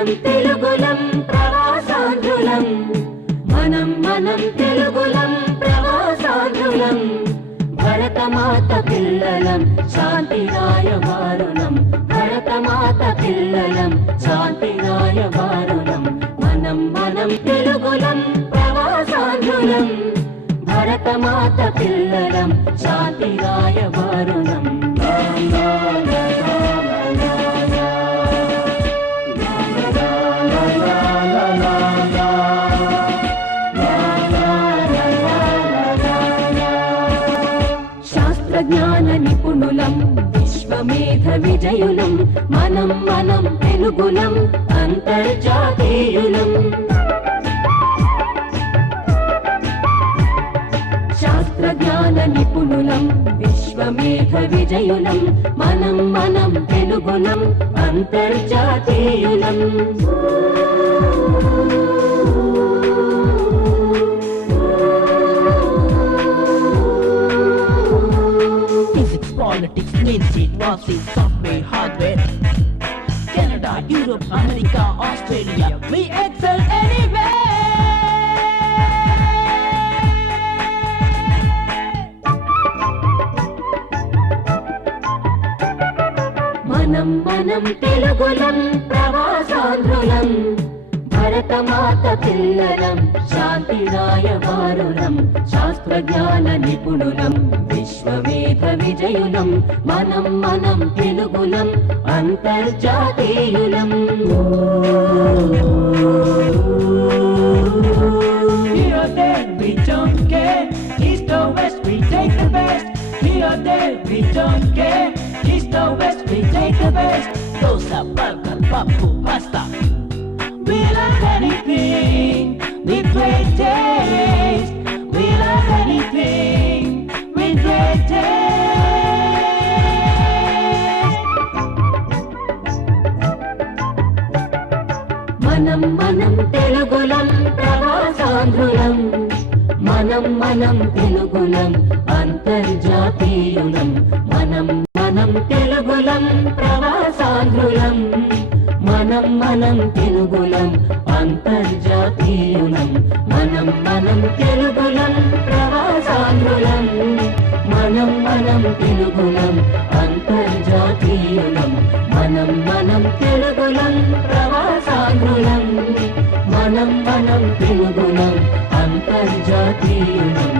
మనం తెలుగులం ప్రవాసాంధ్రులం. మనం మనం తెలుగులం ప్రవాసాంధ్రులం. భరతమాత పిల్లలం శాంతిరాయ వారుణం భరతమాత పిల్లలం శాంతిరాయ వారుణం మనం మనం తెలుగులం ప్రవాసాంధ్రులం. జ్ఞాన నిపుణులం విశ్వమేధ విజయులం మనం మనం తెలుగులం అంతర్జాతీయులం. శాస్త్రజ్ఞాన నిపుణులం విశ్వమేధ విజయులం మనం మనం తెలుగులం అంతర్జాతీయులం. Politics, medicine, nursing, software, hardware. Canada, Europe, America, Australia, we excel anywhere. మనం మనం తెలుగులం ప్రవాసాంధ్రులం భరతమాత పిల్లలం శాంతిదాయ రాయబారులం శాస్త్రజ్ఞాన నిపుణులం విశ్వవేద విజయులం మనం మనం తెలుగులం అంతర్జాతీయులం we don't care. East or west, we take the best. Here or there, we don't care. East or west, we take the best. Dosa, burger, papu, pasta. Anything with great taste. We love anything with great taste. Manam manam telugulam pravasandhulam. మనం మనం తెలుగులం అంతర్జాతీయులం మనం మనం తెలుగులం ప్రవాసాంధ్రులం మనం మనం తెలుగులం అంతర్జాతీయులం. మనం మనం తెలుగులం ప్రవాసాంధ్రులం. మనం మనం తెలుగులం అంతర్జాతీయులం. మనం మనం తెలుగులం ప్రవాసాంధ్రులం. మనం మనం తెలుగులం అంతర్జాతీయులం.